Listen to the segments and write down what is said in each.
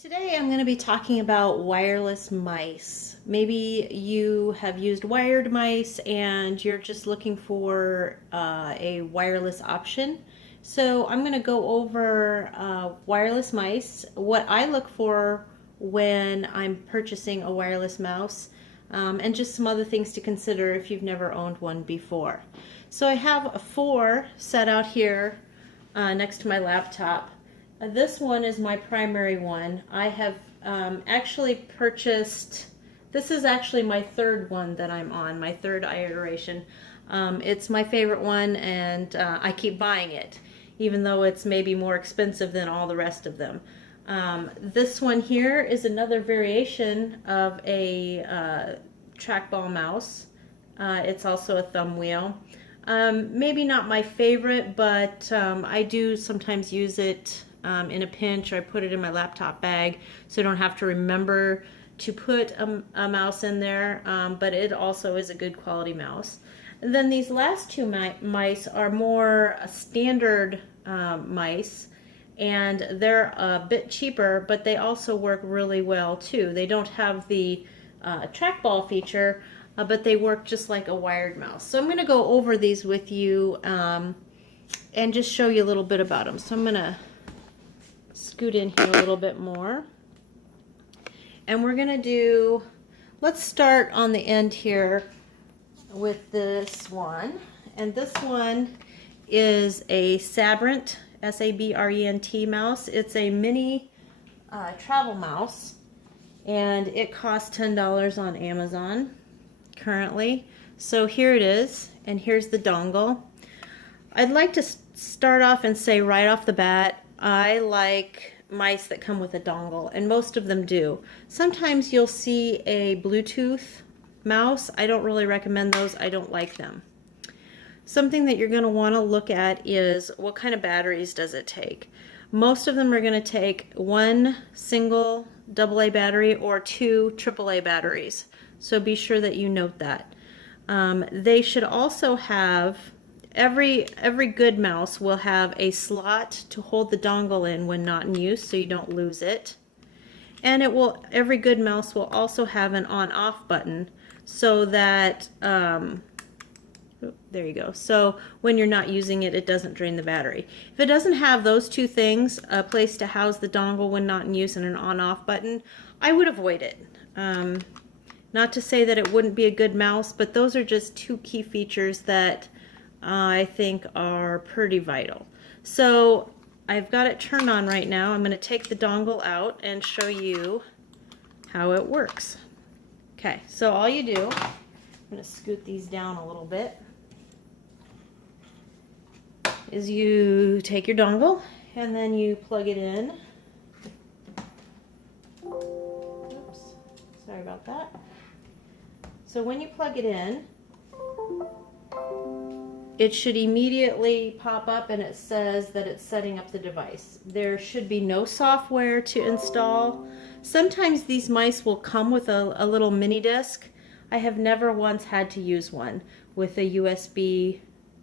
Today I'm going to be talking about wireless mice. Maybe you have used wired mice and you're just looking for a wireless option. So I'm going to go over wireless mice, what I look for when I'm purchasing a wireless mouse, and just some other things to consider if you've never owned one before. So I have four set out here next to my laptop. This one is my primary one. I have actually purchased, this is actually my third one that I'm on, my third iteration. It's my favorite one and I keep buying it, even though it's maybe more expensive than all the rest of them. This one here is another variation of a trackball mouse. It's also a thumb wheel. Maybe not my favorite, but I do sometimes use it in a pinch, or I put it in my laptop bag so I don't have to remember to put a mouse in there, but it also is a good quality mouse. And then these last two mice are more standard mice, and they're a bit cheaper, but they also work really well too. They don't have the trackball feature, but they work just like a wired mouse. So I'm going to go over these with you and just show you a little bit about them. So I'm going to scoot in here a little bit more. And we're going to do, let's start on the end here with this one. And this one is a Sabrent, S-A-B-R-E-N-T mouse. It's a mini travel mouse, and it costs $10 on Amazon currently. So here it is, and here's the dongle. I'd like to start off and say right off the bat, I like mice that come with a dongle, and most of them do. Sometimes you'll see a Bluetooth mouse. I don't really recommend those. I don't like them. Something that you're going to want to look at is what kind of batteries does it take. Most of them are going to take one single AA battery or two AAA batteries. So be sure that you note that. They should also have, every good mouse will have a slot to hold the dongle in when not in use, so you don't lose it. And every good mouse will also have an on-off button so that, there you go. So when you're not using it, it doesn't drain the battery. If it doesn't have those two things, a place to house the dongle when not in use and an on-off button, I would avoid it. Not to say that it wouldn't be a good mouse, but those are just two key features that I think are pretty vital. So I've got it turned on right now. I'm going to take the dongle out and show you how it works. Okay, so all you do, I'm going to scoot these down a little bit, is you take your dongle and then you plug it in. Oops, sorry about that. So when you plug it in, it should immediately pop up and it says that it's setting up the device. There should be no software to install. Sometimes these mice will come with a little mini disc. I have never once had to use one with a USB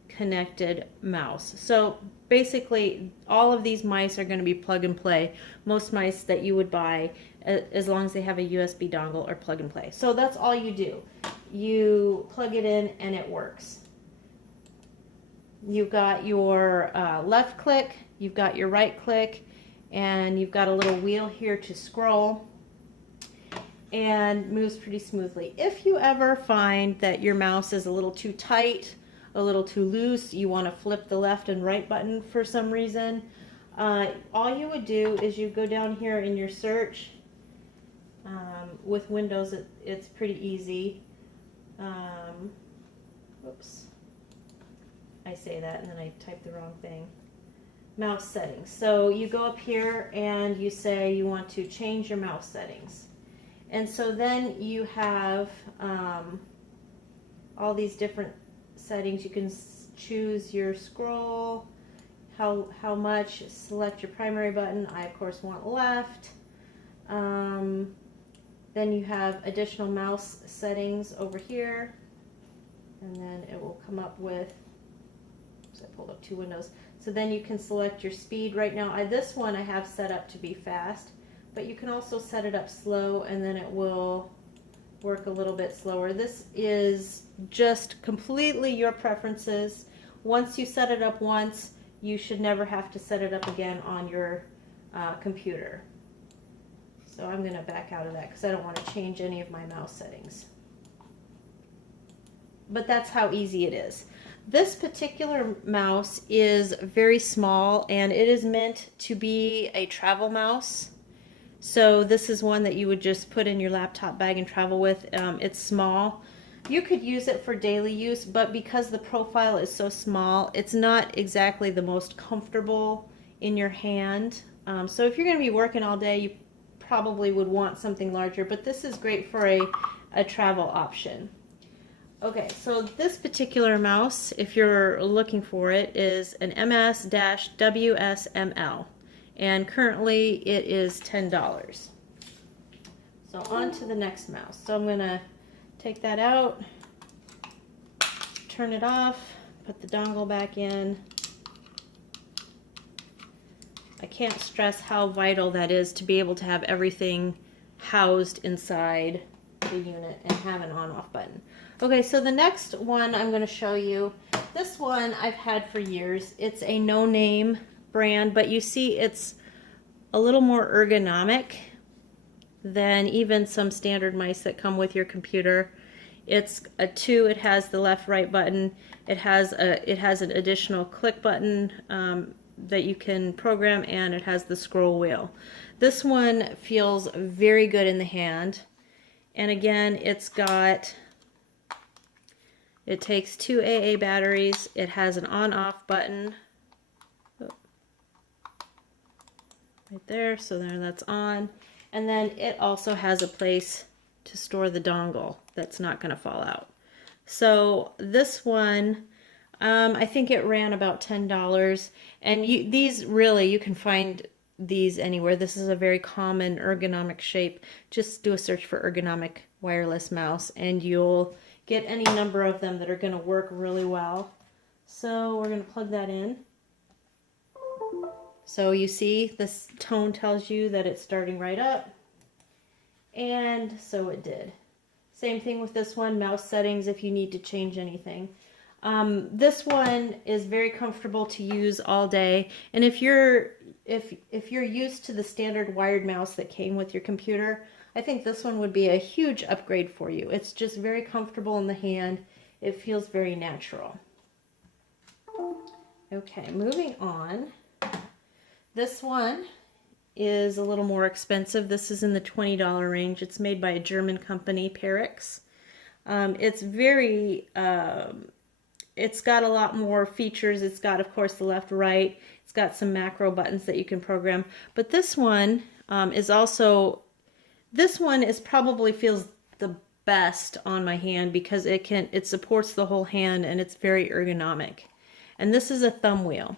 connected mouse. So basically all of these mice are going to be plug and play. Most mice that you would buy, as long as they have a USB dongle, are plug and play. So that's all you do. You plug it in and it works. You've got your left click, you've got your right click, and you've got a little wheel here to scroll, and moves pretty smoothly. If you ever find that your mouse is a little too tight, a little too loose, you want to flip the left and right button for some reason, all you would do is you go down here in your search. With Windows it's pretty easy. Oops, I say that and then I type the wrong thing. Mouse settings. So you go up here and you say you want to change your mouse settings. And so then you have all these different settings. You can choose your scroll, how much, select your primary button. I of course want left. Then you have additional mouse settings over here, and then it will come up with, so I pulled up two windows. So then you can select your speed. Right now, this one I have set up to be fast, but you can also set it up slow and then it will work a little bit slower. This is just completely your preferences. Once you set it up once, you should never have to set it up again on your computer. So I'm going to back out of that because I don't want to change any of my mouse settings. But that's how easy it is. This particular mouse is very small and it is meant to be a travel mouse. So this is one that you would just put in your laptop bag and travel with. It's small. You could use it for daily use, but because the profile is so small, it's not exactly the most comfortable in your hand. So if you're going to be working all day, you probably would want something larger, but this is great for a travel option. Okay, so this particular mouse, if you're looking for it, is an MS-WSML, and currently it is $10. So on to the next mouse. So I'm going to take that out, turn it off, put the dongle back in. I can't stress how vital that is to be able to have everything housed inside the unit and have an on-off button. Okay, so the next one I'm going to show you, this one I've had for years. It's a no-name brand, but you see it's a little more ergonomic than even some standard mice that come with your computer. It's a 2, it has the left-right button, it has an additional click button that you can program, and it has the scroll wheel. This one feels very good in the hand, and again it takes 2 AA batteries, it has an on-off button right there, so there that's on, and then it also has a place to store the dongle that's not going to fall out. So this one, I think it ran about $10, and these really, you can find these anywhere. This is a very common ergonomic shape. Just do a search for ergonomic wireless mouse and you'll get any number of them that are going to work really well. So we're going to plug that in. So you see this tone tells you that it's starting right up, and so it did. Same thing with this one, mouse settings if you need to change anything. This one is very comfortable to use all day, and if you're used to the standard wired mouse that came with your computer, I think this one would be a huge upgrade for you. It's just very comfortable in the hand. It feels very natural. Okay, moving on. This one is a little more expensive. This is in the $20 range. It's made by a German company, Perixx. It's got a lot more features. It's got, of course, the left, right. It's got some macro buttons that you can program. But this one probably feels the best on my hand because it supports the whole hand and it's very ergonomic. And this is a thumb wheel.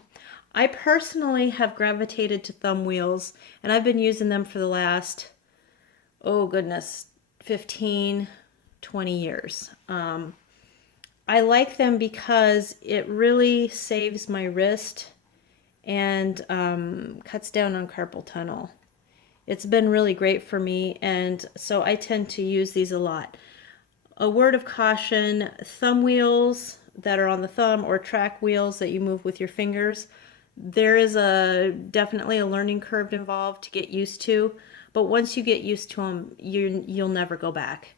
I personally have gravitated to thumb wheels, and I've been using them for the last, 15, 20 years. I like them because it really saves my wrist and cuts down on carpal tunnel. It's been really great for me, and so I tend to use these a lot. A word of caution, thumb wheels that are on the thumb or track wheels that you move with your fingers, there is definitely a learning curve involved to get used to, but once you get used to them, you'll never go back.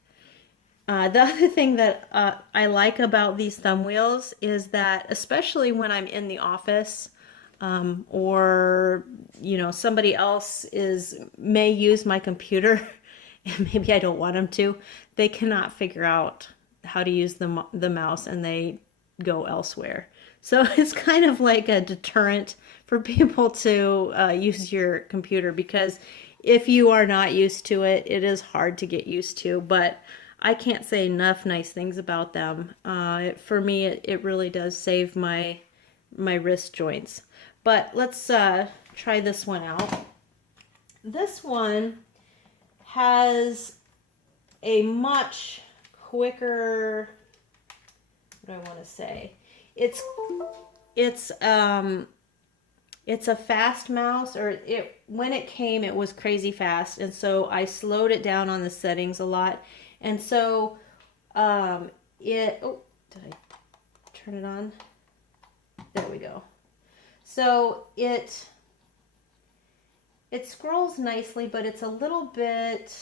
The other thing that I like about these thumb wheels is that, especially when I'm in the office, or somebody else may use my computer and maybe I don't want them to, they cannot figure out how to use the mouse and they go elsewhere. So it's kind of like a deterrent for people to use your computer, because if you are not used to it, it is hard to get used to, but I can't say enough nice things about them. For me, it really does save my wrist joints. But let's try this one out. This one has a much quicker, what do I want to say? It's a fast mouse, or when it came, it was crazy fast, and so I slowed it down on the settings a lot. And so it, oh, did I turn it on? There we go. So it scrolls nicely, but it's a little bit,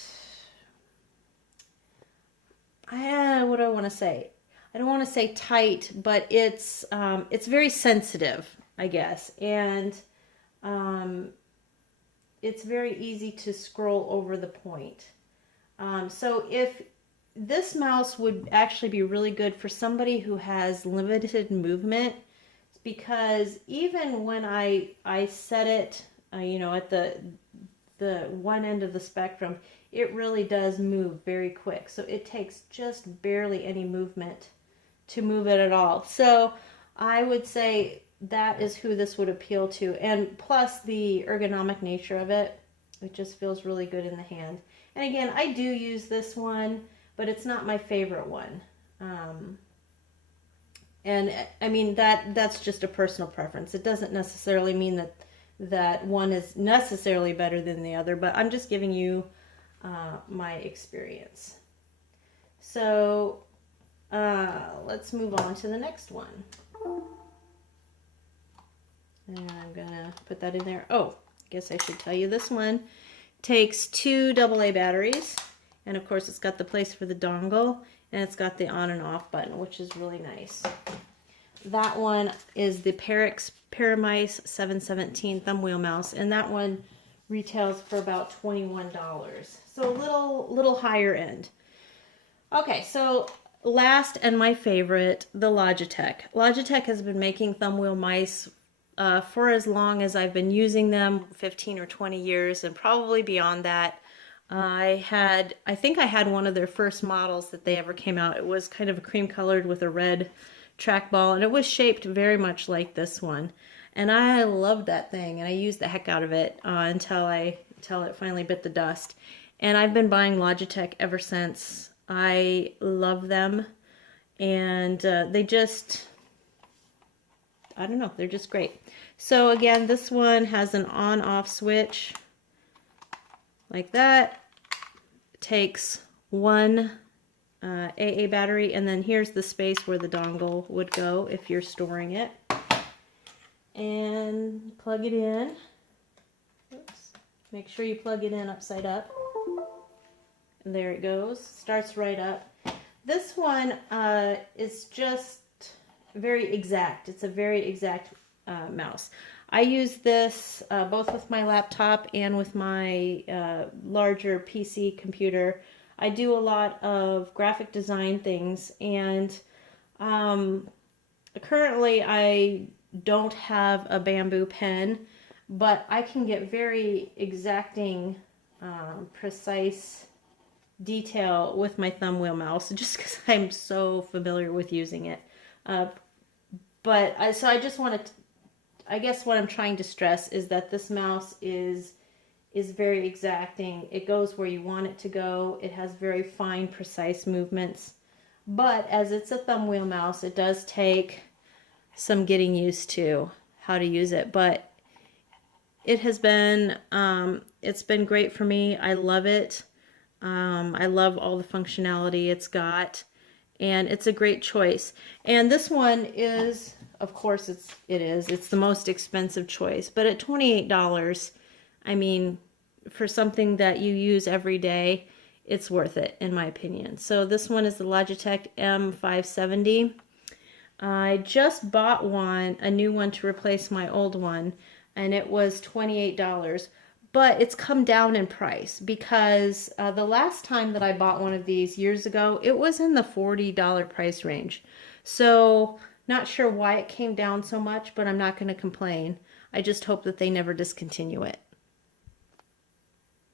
what do I want to say? I don't want to say tight, but it's very sensitive, I guess, and it's very easy to scroll over the point. So if this mouse would actually be really good for somebody who has limited movement, because even when I set it, you know, at the one end of the spectrum, it really does move very quick. So it takes just barely any movement to move it at all. So I would say that is who this would appeal to. And plus the ergonomic nature of it, it just feels really good in the hand. And again, I do use this one, but it's not my favorite one. And I mean, that's just a personal preference. It doesn't necessarily mean that one is necessarily better than the other, but I'm just giving you my experience. So let's move on to the next one. And I'm gonna put that in there. Oh, I guess I should tell you this one takes 2 AA batteries, and of course it's got the place for the dongle, and it's got the on and off button, which is really nice. That one is the Perixx 717 thumb wheel mouse, and that one retails for about $21. So a little higher end. Okay, so last and my favorite, the Logitech. Logitech has been making thumb wheel mice for as long as I've been using them, 15 or 20 years, and probably beyond that. I think I had one of their first models that they ever came out. It was kind of cream colored with a red trackball, and it was shaped very much like this one. And I loved that thing, and I used the heck out of it until it finally bit the dust. And I've been buying Logitech ever since. I love them, and they just, I don't know, they're just great. So again, this one has an on-off switch like that. It takes one AA battery, and then here's the space where the dongle would go if you're storing it. And plug it in. Oops. Make sure you plug it in upside up. And there it goes. Starts right up. This one is just very exact. It's a very exact mouse. I use this both with my laptop and with my larger PC computer. I do a lot of graphic design things, and currently I don't have a bamboo pen, but I can get very exacting, precise detail with my thumb wheel mouse just because I'm so familiar with using it. So I just want to, I guess what I'm trying to stress is that this mouse is very exacting. It goes where you want it to go. It has very fine, precise movements. But as it's a thumb wheel mouse, it does take some getting used to how to use it. But it has been, it's been great for me. I love it. I love all the functionality it's got, and it's a great choice. And this one is, of course, it's the most expensive choice, but at $28, I mean, for something that you use every day, it's worth it, in my opinion. So this one is the Logitech M570. I just bought a new one to replace my old one, and it was $28. But it's come down in price because the last time that I bought one of these years ago, it was in the $40 price range. So not sure why it came down so much, but I'm not going to complain. I just hope that they never discontinue it.